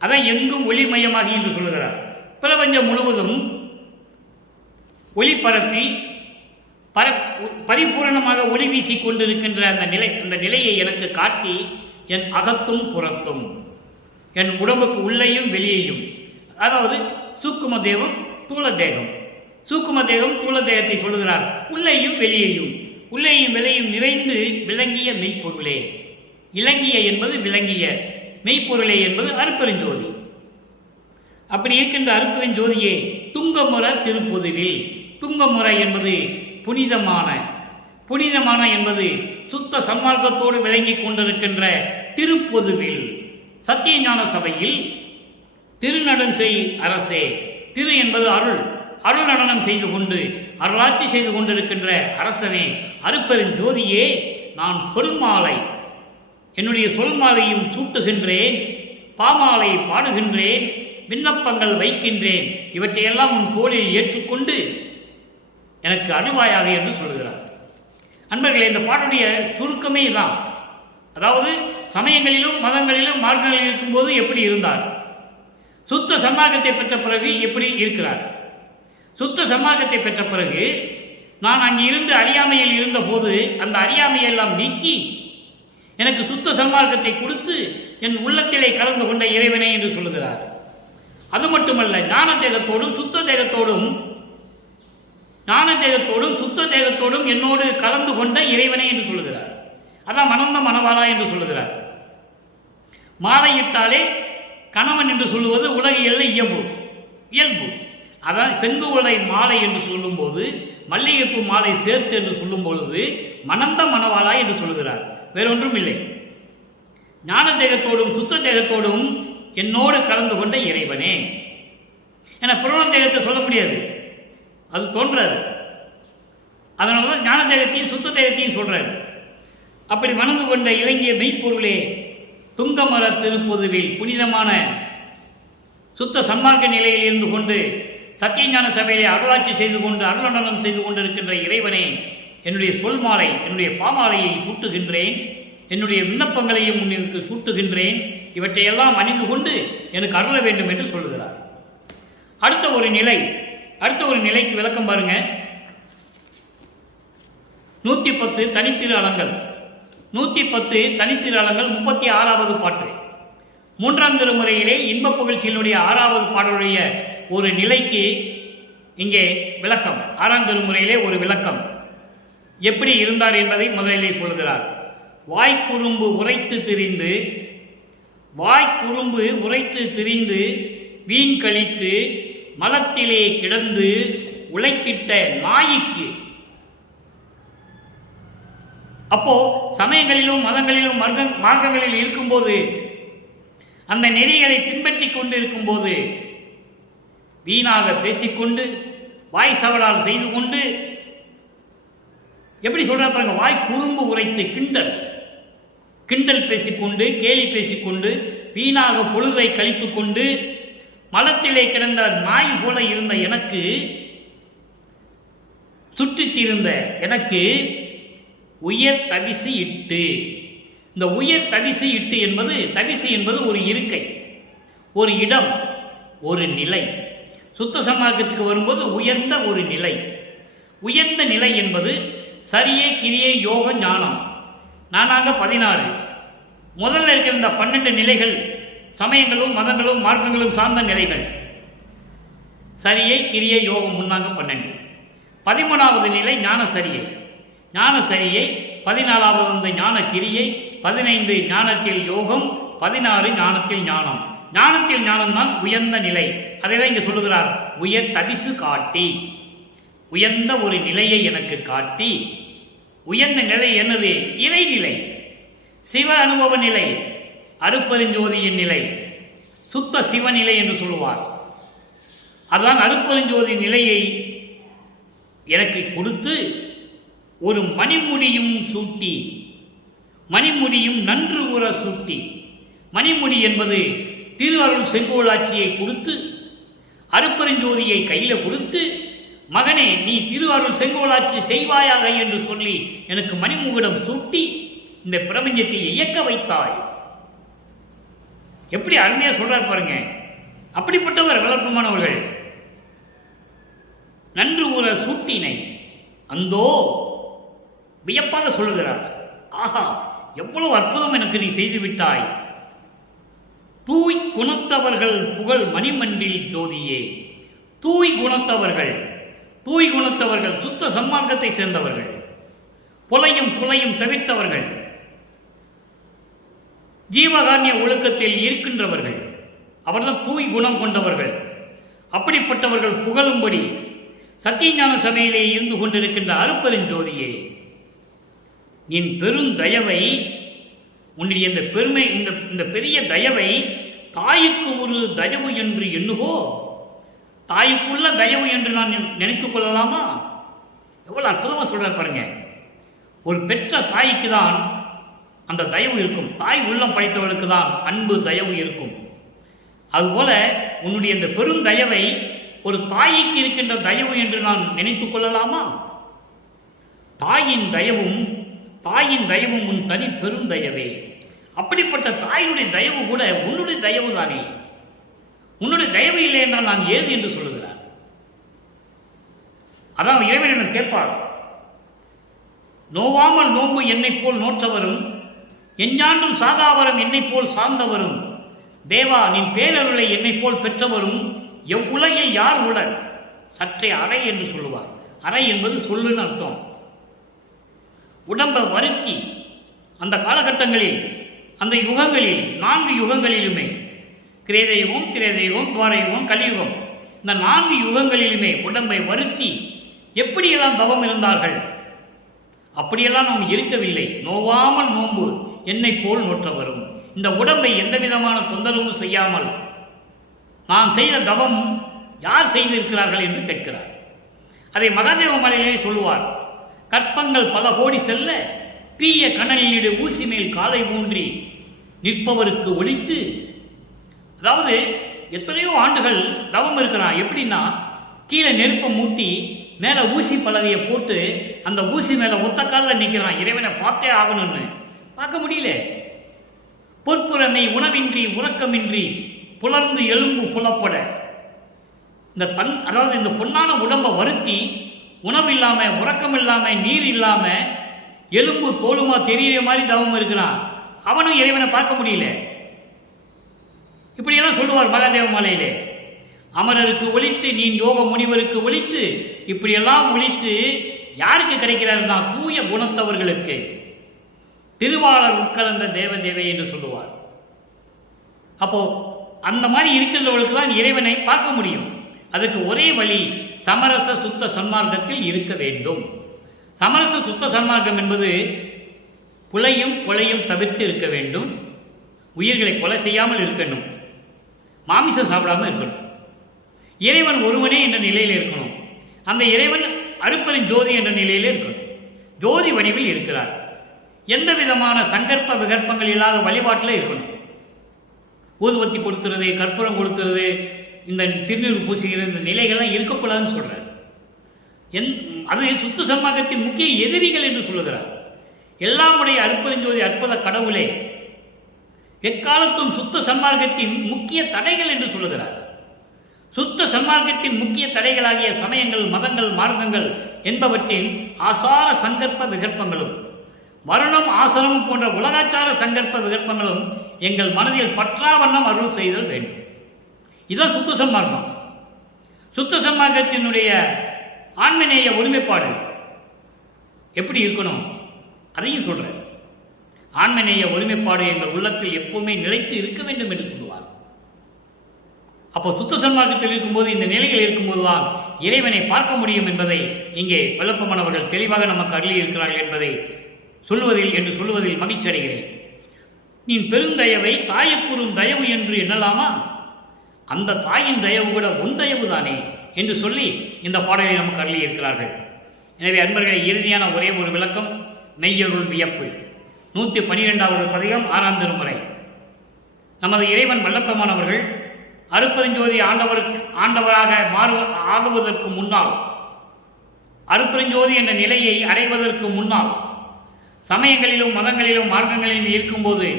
அதான் எங்கும் ஒளிமயமாகி என்று சொல்லுகிறார். பிரபஞ்சம் முழுவதும் ஒளி பரப்பி பரிபூரணமாக ஒளி வீசிக் கொண்டிருக்கின்ற அந்த நிலையை எனக்கு காட்டி, என் அகத்தும் புறத்தும், என் உடம்புக்கு உள்ளேயும் வெளியேயும், அதாவது சூக்கும தேகம் தூள தேகம், சூக்கும தேகம் தூள தேகத்தை சொல்லுகிறார். உள்ளேயும் வெளியேயும் நிறைந்து விளங்கிய மெய்ப்பொருளே. இலங்கிய என்பது விளங்கிய, மெய்ப்பொருளே என்பது அருட்பெருஞ்சோதி. அப்படி இருக்கின்ற அருட்பெருஞ்சோதியே, துங்கமுற திருப்பொதுவில், துங்கமுறை என்பது புனிதமான என்பது சுத்த சன்மார்க்கத்தோடு விளங்கிக் கொண்டிருக்கின்ற திருப்பொதுவில், சத்தியஞான சபையில் திருநடன் செய் அரசே. திரு என்பது அருள் நடனம் செய்து கொண்டு அருளாட்சி செய்து கொண்டிருக்கின்ற அரசனே, அருட்பெருஞ்சோதியே, நான் சொல் மாலை, என்னுடைய சொல் மாலையும் சூட்டுகின்றேன், பாமாலை பாடுகின்றேன், விண்ணப்பங்கள் வைக்கின்றேன், இவற்றையெல்லாம் உன் தோளில் ஏற்றுக்கொண்டு எனக்கு அருள்வாயாக என்று சொல்கிறார். அன்பர்களே, இந்த பாட்டுடைய சுருக்கமே தான். அதாவது சமயங்களிலும் மதங்களிலும் மார்க்கங்களில் இருக்கும்போது எப்படி இருந்தார், சுத்த சன்மார்க்கத்தை பெற்ற பிறகு எப்படி இருக்கிறார். சுத்த சன்மார்க்கத்தை பெற்ற பிறகு நான் அங்கு இருந்து அறியாமையில் இருந்த போது அந்த அறியாமையெல்லாம் நீக்கி எனக்கு சுத்த சன்மார்க்கத்தை கொடுத்து என் உள்ளத்திலே கலந்து கொண்ட இறைவனே என்று சொல்லுகிறார். அது மட்டுமல்ல, ஞான தேகத்தோடும் சுத்த தேகத்தோடும் என்னோடு கலந்து கொண்ட இறைவனே என்று சொல்லுகிறார். அதான் மணந்த மணவாளா என்று சொல்லுகிறார். மாலையிட்டாலே கணவன் என்று சொல்லுவது உலகியல்ல இயல்பு. அதான் செங்குவளை மாலை என்று சொல்லும்போது, மல்லிகைப்பூ மாலை சேர்த்து என்று சொல்லும் பொழுது மணந்த மணவாளா என்று சொல்லுகிறார். வேறொன்றும் இல்லை. ஞான தேகத்தோடும் சுத்த தேகத்தோடும் என்னோடு கலந்து கொண்ட இறைவனே. என புரண தேகத்தை சொல்ல முடியாது, அது தோன்றாது. அதனாலதான் ஞான தேகத்தையும் சுத்த தேகத்தையும் சொல்றாரு. அப்படி மணந்து கொண்ட இலங்கிய மெய்ப்பொருளே, துங்கமர திருப்பொதுவில் புனிதமான சுத்த சன்மார்க்க நிலையில் இருந்து கொண்டு சத்தியஞான சபையிலே அருளாட்சி செய்து கொண்டு அருளடனம் செய்து கொண்டிருக்கின்ற இறைவனே, என்னுடைய சொல் மாலை, என்னுடைய பாமாலையை சூட்டுகின்றேன், என்னுடைய விண்ணப்பங்களையும் உங்களுக்கு சூட்டுகின்றேன், இவற்றையெல்லாம் அணிந்து கொண்டு எனக்கு அருள வேண்டும் என்று சொல்லுகிறார். அடுத்த ஒரு நிலைக்கு விளக்கம் பாருங்க. 110 தனித்திரு அலங்கள். 110 தனித்திரு அலங்கள் 36வது பாட்டு. 3ஆம் திருமுறையிலே இன்ப புகழ்ச்சியினுடைய 6வது பாடலுடைய ஒரு நிலைக்கு இங்கே விளக்கம். 6ஆம் திருமுறையிலே ஒரு விளக்கம் எப்படி இருந்தார் என்பதை முதலிலே சொல்கிறார். வாய்க்குறும்பு உரைத்து திரிந்து வீண் கழித்து மலத்திலே கிடந்து உழைத்திட்ட நாய்க்கு. அப்போ சமயங்களிலும் மதங்களிலும் மார்க்கங்களில் இருக்கும்போது, அந்த நெறிகளை பின்பற்றி கொண்டு இருக்கும்போது வீணாக பேசிக்கொண்டு வாய் சவடால் செய்து கொண்டு, எப்படி சொல்ற பாருங்க, வாய் குறும்பு உரைத்து கிண்டல் பேசிக்கொண்டு கேலி பேசிக்கொண்டு வீணாக பொழுதை கழித்து கொண்டு மலத்திலே கிடந்த நாய் போல இருந்த எனக்கு, சுற்றித்திருந்த எனக்கு உயர் தவிசு இட்டு. இந்த உயர் தவிசு இட்டு என்பது, தவிசு என்பது ஒரு இருக்கை, ஒரு இடம், ஒரு நிலை. சுத்த சன்மார்க்கத்துக்கு வரும்போது உயர்ந்த ஒரு நிலை. உயர்ந்த நிலை என்பது சரியே கிரியை யோக ஞானம். நானாக 16. முதல்ல இருக்கிற இந்த 12 நிலைகள் சமயங்களும் மதங்களும் மார்க்கங்களும் சார்ந்த நிலைகள். சரியை கிரியை யோகம் முன்னாங்க 12. 13வது நிலை ஞான சரியை. 14வது வந்து ஞான கிரியை, 15 ஞானத்தில் யோகம், 16 ஞானத்தில் ஞானம். ஞானத்தில் ஞானம் தான் உயர்ந்த நிலை. அதைதான் இங்கே சொல்லுகிறார். உயர் தவிசு காட்டி, உயர்ந்த ஒரு நிலையை எனக்கு காட்டி. உயர்ந்த நிலை என்னது? இறைநிலை, சிவ அனுபவ நிலை, அருப்பெருஞ்சோதியின் நிலை, சுத்த சிவநிலை என்று சொல்லுவார். அதான் அருப்பெருஞ்சோதி நிலையை எனக்கு கொடுத்து ஒரு மணிமுடியும் சூட்டி, மணிமுடியும் நன்று உற சூட்டி. மணிமுடி என்பது திரு அருள் செங்கோலாட்சியை கொடுத்து, அருப்பெருஞ்சோதியை கையில கொடுத்து, மகனே நீ திரு அருள் செங்கோலாட்சி செய்வாயாக என்று சொல்லி எனக்கு மணிமுகுடம் சூட்டி இந்த பிரபஞ்சத்தை இயக்க வைத்தாய். எப்படி அருமையா சொல்றார் பாருங்க. அப்படிப்பட்டவர் வளர்ப்புமானவர்கள். நன்று உற சூட்டினை அந்தோ வியப்பாக சொல்லுகிறார். ஆஹா, எவ்வளவு அற்புதம் எனக்கு நீ செய்து விட்டாய். தூய் குணத்தவர்கள் புகழ் மணிமண்டில் ஜோதியே. தூய் குணத்தவர்கள், தூய் குணத்தவர்கள் சுத்த சன்மார்க்கத்தை சேர்ந்தவர்கள், புலையும் குலையும் தவிர்த்தவர்கள், ஜீவகாரண்ய ஒழுக்கத்தில் இருக்கின்றவர்கள், அவர்தான் தூய் குணம் கொண்டவர்கள். அப்படிப்பட்டவர்கள் புகழும்படி சத்தியஞான சபையிலே இருந்து கொண்டிருக்கின்ற அருப்பெருஞ்சோதியே, என் பெருந்தயவை, உன்னுடைய இந்த பெருமை, இந்த பெரிய தயவை தாய்க்கு ஒரு தயவு என்று எண்ணுகோ. தாய்க்குள்ள தயவு என்று நான் நினைத்துக் கொள்ளலாமா? எவ்வளவு அற்புதமா சொல்றார் பாருங்க. ஒரு பெற்ற தாய்க்கு தான் அந்த தயவு இருக்கும். தாய் உள்ளம் படைத்தவளுக்கு தான் அன்பு தயவு இருக்கும். அதுபோல உன்னுடைய இந்த பெருந்தயவை ஒரு தாய்க்கு இருக்கின்ற தயவு என்று நான் நினைத்துக் கொள்ளலாமா? தாயின் தயவும் உன் தனி பெருந்தயவே. அப்படிப்பட்ட தாயினுடைய தயவு கூட உன்னுடைய தயவு தானே. உன்னுடைய தயவு இல்லை என்றால் நான் ஏது என்று சொல்லுகிறார். அதான் இறைவனிடம் கேட்பார், நோவாமல் நோம்பு என்னை போல் நோற்றவரும் எஞ்ஞாண்டும் சாதாவரம் என்னை போல் சார்ந்தவரும் தேவா நின் பேரருளை என்னை போல் பெற்றவரும் எவ்வுலகில் யார் உலர் சற்றே அறை என்று சொல்லுவார். அறை என்பது சொல்லுன்னு அர்த்தம். உடம்பை வருத்தி அந்த காலகட்டங்களில், அந்த யுகங்களில், 4 யுகங்களிலுமே, கிரேத யுகம், திரேத யுகம், துவார யுகம், கலியுகம், இந்த 4 யுகங்களிலுமே உடம்பை வருத்தி எப்படியெல்லாம் தவம் இருந்தார்கள். அப்படியெல்லாம் நாம் இருக்கவில்லை. நோவாமல் நோன்பு என்னை போல் நோற்ற வரும். இந்த உடம்பை எந்த விதமான தொந்தரவும் செய்யாமல் நான் செய்த தவம் யார் செய்திருக்கிறார்கள் என்று கேட்கிறார். அதை மகாதேவ மலையிலே சொல்லுவார். கற்பங்கள் பல கோடி செல்ல தீய கணலிடு ஊசி மேல் காலை ஊன்றி நிற்பவருக்கு ஒழித்து, அதாவது எத்தனையோ ஆண்டுகள் தவம் இருக்கிறான். எப்படின்னா, கீழே நெருப்பை மூட்டி மேலே ஊசி பலகையை போட்டு அந்த ஊசி மேலே ஒத்த காலில் நிற்கிறான். இறைவனை பார்த்தே ஆகணும்னு பார்க்க முடியல. பொற்புறமை உணவின்றி உறக்கமின்றி புலர்ந்து எலும்பு புலப்பட, அதாவது இந்த பொன்னான உடம்பை வருத்தி உணவு இல்லாமல், உறக்கம் இல்லாமல், நீர் இல்லாமல், எலும்பு தோலுமா தெரிகிற மாதிரி தவம் இருக்கிறான். அவனும் இறைவனை பார்க்க முடியல. இப்படியெல்லாம் சொல்லுவார் மகாதேவ மாலையிலே. அமரருக்கு ஒழித்து நீ யோக முனிவருக்கு ஒழித்து, இப்படியெல்லாம் ஒழித்து யாருக்கு கிடைக்கிறார்னா தூய குணத்தவர்களுக்கு. திருவாளர் உட்கலந்த தேவதேவை என்று சொல்லுவார். அப்போ அந்த மாதிரி இருக்கின்றவர்களுக்கு தான் இறைவனை பார்க்க முடியும். அதுக்கு ஒரே வழி சமரச சுத்த சன்மார்க்கத்தில் இருக்க வேண்டும். சமரச சுத்த சன்மார்க்கம் என்பது புலையும் கொலையும் தவிர்த்து இருக்க வேண்டும். உயிர்களை கொலை செய்யாமல் இருக்கணும். மாமிசம் சாப்பிடாமல் இருக்கணும். இறைவன் ஒருவனே என்ற நிலையில் இருக்கணும். அந்த இறைவன் அருப்பெருஞ்சோதி என்ற நிலையில் இருக்கணும். ஜோதி வடிவில் இருக்கிறார். எந்த விதமான சங்கற்ப விகற்பங்கள் இல்லாத வழிபாட்டில் இருக்கணும். ஊதுவத்தி கொடுத்துறது, கற்பூரம் கொடுத்துறது, இந்த திருநீர் பூசுகிற இந்த நிலைகள்லாம் இருக்கக்கூடாதுன்னு சொல்கிறார். அது சுத்த சன்மார்க்கத்தின் முக்கிய எதிரிகள் என்று சொல்லுகிறார். எல்லாமுடைய அருப்பெருஞ்சோதி அற்புத கடவுளே எக்காலத்தும் சுத்த சன்மார்க்கத்தின் முக்கிய தடைகள் என்று சொல்லுகிறார். சுத்த சன்மார்க்கத்தின் முக்கிய தடைகளாகிய சமயங்கள், மதங்கள், மார்க்கங்கள் என்பவற்றின் ஆசார சங்கற்ப விகற்பங்களும் மரணம், ஆசனம் போன்ற உலகாச்சார சங்கற்ப விகற்பங்களும் எங்கள் மனதில் பற்றாவண்ணம் அருள் செய்தல் வேண்டும். இதுதான் சுத்த சன்மார்க்கம். சுத்த சன்மார்க்கத்தினுடைய ஆன்மநேய ஒருமைப்பாடு எப்படி இருக்கணும் அதையும் சொல்றேன். ஆன்மநேய ஒருமைப்பாடு எங்கள் உள்ளத்தில் எப்பவுமே நிலைத்து இருக்க வேண்டும் என்று சொல்லுவார். அப்போ சுத்த சன்மார்க்கத்தில் இருக்கும்போது, இந்த நிலையில் இருக்கும்போது தான் இறைவனை பார்க்க முடியும் என்பதை இங்கே வல்லப்பமானவர்கள் தெளிவாக நமக்கு அருளி இருக்கிறார்கள் என்பதை சொல்லுவதில் மகிழ்ச்சி அடைகிறேன். நீ பெருந்தயவை தாயக்கூறும் தயவு என்று எண்ணலாமா? அந்த தாயின் தயவு கூட உன் தயவு தானே என்று சொல்லி இந்த பாடலை நமக்கு அருளி இருக்கிறார்கள். எனவே அன்பர்களை, இறுதியான ஒரே ஒரு விளக்கம், மெய்யருள் வியப்பு. 112வது பதிகம், 6ஆம் திருமுறை. நமது இறைவன் வல்லப்பமானவர்கள் அருப்பெருஞ்சோதி ஆண்டவராக ஆகுவதற்கு முன்னால், அருப்பெருஞ்சோதி என்ற நிலையை அடைவதற்கு முன்னால், சமயங்களிலும் மதங்களிலும் மார்க்கங்களிலும் இருக்கும்போது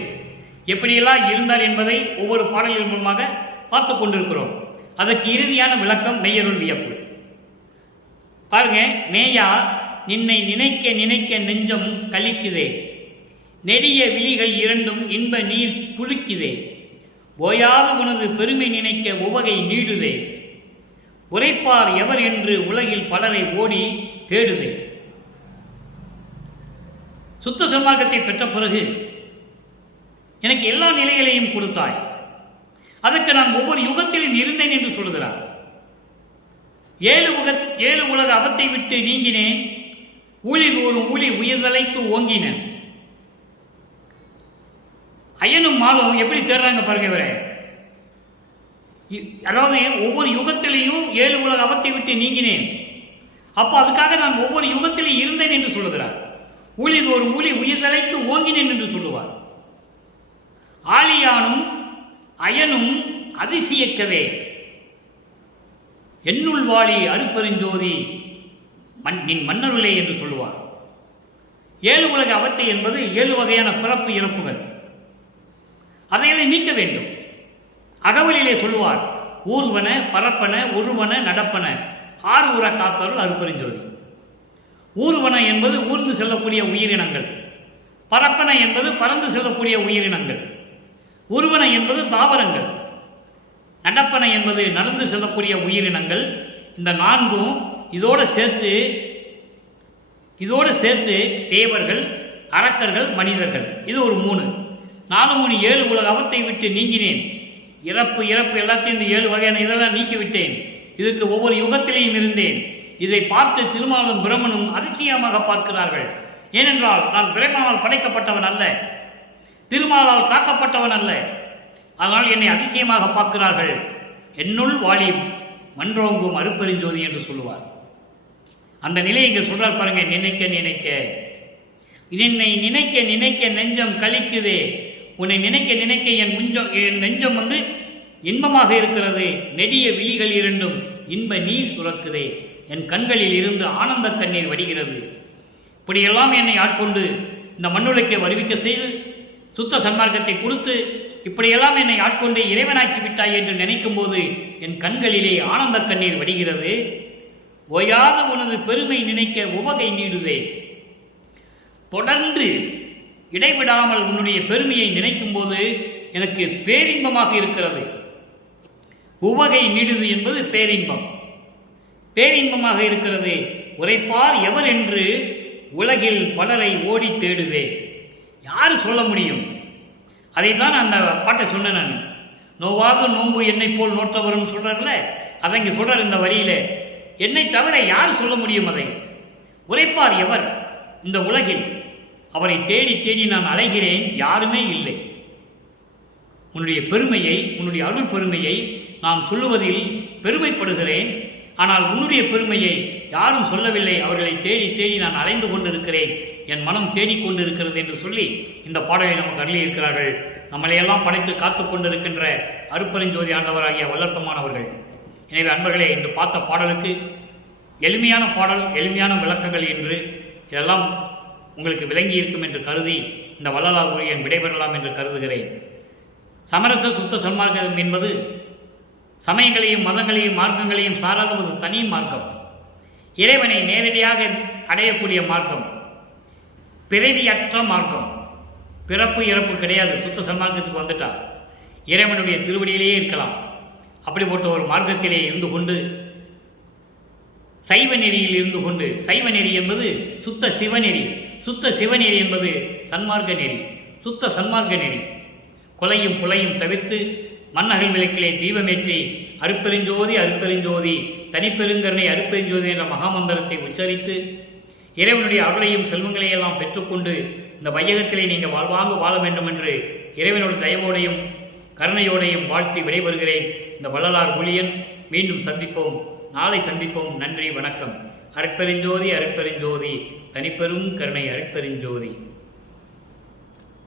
எப்படியெல்லாம் இருந்தார் என்பதை ஒவ்வொரு பாடலின் மூலமாக பார்த்து கொண்டிருக்கிறோம். அதற்கு இறுதியான விளக்கம் மெய்யருள் வியப்பு. பாருங்க, நேயா நின்னை நினைக்க நினைக்க நெஞ்சம் கலிக்குதே, நெடிய விழிகள் இரண்டும் இன்ப நீர் புழுக்குதே, ஓயாது உனது பெருமை நினைக்க உவகை நீடுதே, உரைப்பார் எவர் என்று உலகில் பலரை ஓடி தேடுதே. சுத்த சன்மார்க்கத்தை பெற்ற பிறகு எனக்கு எல்லா நிலைகளையும் கொடுத்தாய், அதற்கு நான் ஒவ்வொரு யுகத்திலும் இருந்தேன் என்று சொல்கிறார். 7 உலக அவத்தை விட்டு நீங்கினேன், ஊழி தோறும் ஊழி உயிர்தலைத்து ஓங்கினேன். ஐயனும் மாலும் எப்படி தேடுறாங்க பாருங்க இவரை. அதாவது ஒவ்வொரு யுகத்திலையும் 7 உலக அவத்தை விட்டு நீங்கினேன். அப்போ அதுக்காக நான் ஒவ்வொரு யுகத்திலையும் இருந்தேன் என்று சொல்லுகிறார். ஊழிதோறு ஊழி உயிர் தலைத்து ஓங்கினேன் என்று சொல்லுவார். ஆழியானும் அயனும் அதிசயக்கவே என்னுள் வாழி அருப்பெருஞ்சோதி நின் மன்னருளே என்று சொல்லுவார். 7 உலக அவத்தை என்பது 7 வகையான பிறப்பு இறப்புகள். அதைகளை நீக்க வேண்டும். அகவலிலே சொல்லுவார், ஊர்வன பரப்பன உருவன நடப்பன 6 உற காத்தருள் அருப்பெருஞ்சோதி. ஊர்வன என்பது ஊர்ந்து செல்லக்கூடிய உயிரினங்கள், பரப்பன என்பது பறந்து செல்லக்கூடிய உயிரினங்கள், உருவன என்பது தாவரங்கள், நடப்பன என்பது நடந்து செல்லக்கூடிய உயிரினங்கள். இந்த 4ம் இதோடு சேர்த்து தேவர்கள், அரக்கர்கள், மனிதர்கள். இது ஒரு 3. 4 3 7 உலக அவத்தை விட்டு நீங்கினேன். இறப்பு எல்லாத்தையும் இந்த 7 வகையான இதெல்லாம் நீக்கிவிட்டேன். இதற்கு ஒவ்வொரு யுகத்திலேயும் இருந்தேன். இதை பார்த்து திருமாலும் பிரம்மனும் அதிசயமாக பார்க்கிறார்கள். ஏனென்றால் நான் பிரம்மனால் படைக்கப்பட்டவன் அல்ல, திருமாலால் காக்கப்பட்டவன் அல்ல. அதனால் என்னை அதிசயமாக பார்க்கிறார்கள். என்னுள் வாழி மன்றோங்கும் அருப்பெருஞ்சோதி என்று சொல்லுவார். அந்த நிலையை இங்கே சொல்றார் பாருங்க. நினைக்க நினைக்க என்னை நினைக்க நினைக்க நெஞ்சம் கழிக்குதே. உன்னை நினைக்க நினைக்க என் நெஞ்சம் இன்பமாக இருக்கிறது. நெடிய விழிகள் இரண்டும் இன்ப நீர் சுரக்குதே. என் கண்களில் இருந்து ஆனந்த கண்ணீர் வடிகிறது. இப்படியெல்லாம் என்னை ஆட்கொண்டு இந்த மண்ணுலகை வருவிக்க செய்து சுத்த சன்மார்க்கத்தை கொடுத்து இப்படியெல்லாம் என்னை ஆட்கொண்டு இறைவனாக்கி விட்டாய் என்று நினைக்கும் போது என் கண்களிலே ஆனந்த கண்ணீர் வடிகிறது. ஓயாத உனது பெருமை நினைக்க உவகை நீடுதே. தொடர்ந்து இடைவிடாமல் உன்னுடைய பெருமையை நினைக்கும் போது எனக்கு பேரின்பமாக இருக்கிறது. உவகை நீடுது என்பது பேரின்பம், பேரின்பமாக இருக்கிறது. உரைப்பார் எவர் என்று உலகில் பலரை ஓடி தேடுவே. யார் சொல்ல முடியும்? அதைத்தான் அந்த பாட்டை சொன்னேன் நான். நோவாத நோன்பு என்னை போல் நோற்றவரும் சொல்றாருல, அதை இங்கே சொல்றார் இந்த வரியில. என்னை தவிர யார் சொல்ல முடியும் அதை? உரைப்பார் எவர் இந்த உலகில்? அவரை தேடி தேடி நான் அலைகிறேன், யாருமே இல்லை. உன்னுடைய பெருமையை, உன்னுடைய அருள் பெருமையை நான் சொல்லுவதில் பெருமைப்படுகிறேன். ஆனால் உன்னுடைய பெருமையை யாரும் சொல்லவில்லை. அவர்களை தேடி தேடி நான் அலைந்து கொண்டிருக்கிறேன், என் மனம் தேடிக்கொண்டு இருக்கிறது என்று சொல்லி இந்த பாடலை நமக்கு அருளியிருக்கிறார்கள். நம்மளையெல்லாம் படைத்து காத்து கொண்டிருக்கின்ற அருப்பெருஞ்சோதி ஆண்டவராகிய வல்லற்பமானவர்கள். எனவே அன்பர்களே, இன்று பார்த்த பாடலுக்கு எளிமையான பாடல், எளிமையான விளக்கங்கள் என்று இதெல்லாம் உங்களுக்கு விளங்கி இருக்கும் என்று கருதி இந்த வள்ளலார் உரையை விடைபெறலாம் என்று கருதுகிறேன். சமரச சுத்த சன்மார்க்கம் என்பது சமயங்களையும் மதங்களையும் மார்க்கங்களையும் சாராத ஒரு தனி மார்க்கம். இறைவனை நேரடியாக அடையக்கூடிய மார்க்கம், பிறவியற்ற மார்க்கம். பிறப்பு இறப்பு கிடையாது. சுத்த சன்மார்க்கத்துக்கு வந்துட்டா இறைவனுடைய திருவடியிலேயே இருக்கலாம். அப்படிப்பட்ட ஒரு மார்க்கத்திலே இருந்து கொண்டு, சைவ நெறியில் இருந்து கொண்டு, சைவ நெறி என்பது சுத்த சிவநெறி, சுத்த சிவநெறி என்பது சன்மார்க்க நெறி, சுத்த சன்மார்க்க நெறி. கொலையும் புலையும் தவிர்த்து மண்ணகல் விளக்கிலே தீபமேற்றி அருப்பெருஞ்சோதி அருப்பெருஞ்சோதி தனிப்பெருங்கருணை அருப்பெருஞ்சோதி என்ற மகாமந்திரத்தை உச்சரித்து இறைவனுடைய அருளையும் செல்வங்களையெல்லாம் பெற்றுக்கொண்டு இந்த வையகத்திலே நீங்கள் வாழ்வாங்கு வாழ வேண்டும் என்று இறைவனுடைய தயவோடையும் கருணையோடையும் வாழ்த்தி விடைபெறுகிறேன். இந்த வள்ளலார் ஊழியன். மீண்டும் சந்திப்போம், நாளை சந்திப்போம். நன்றி, வணக்கம். அருட்பெருஞ்சோதி அருட்பெருஞ்சோதி தனிப்பெரும் கருணை அருட்பெருஞ்சோதி.